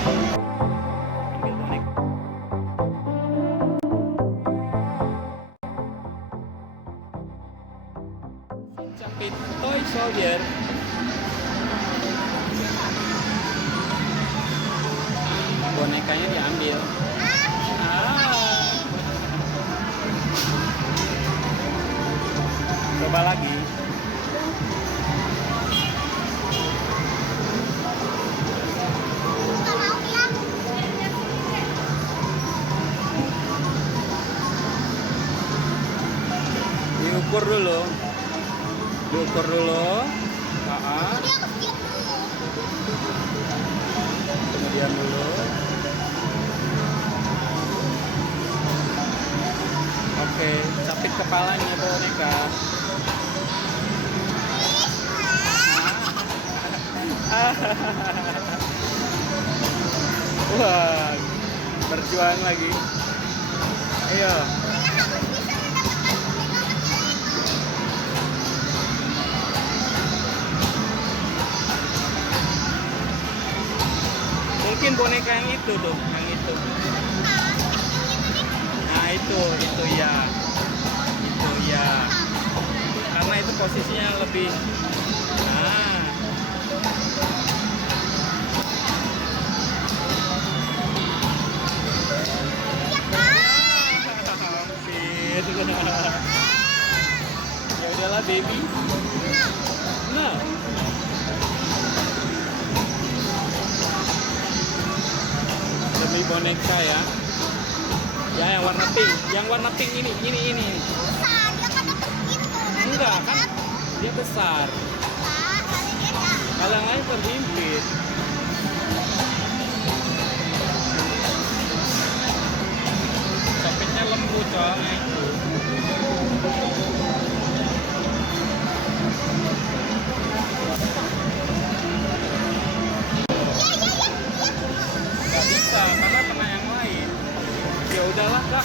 Ambil bonek. Capit toy soldier. Bonekanya diambil. Coba lagi. Diukur dulu. Diukur dulu. Kemudian dulu. Oke, capit kepalanya boneka. Wah, berjuang lagi. Ayo. Mungkin boneka yang itu tuh, yang itu. Nah itu ya, itu ya. Karena itu posisinya lebih. Nah. Ya udahlah baby. Nah. Demi boneka ya. Ya yang warna pink, yang warna pink ini. Susah, dia kan dapat gitu. Enggak kan? Dia besar. Kalau yang lain terhimpit. Capitnya lembut soalnya itu. Nggak bisa karena kena yang lain. Ya udahlah kak.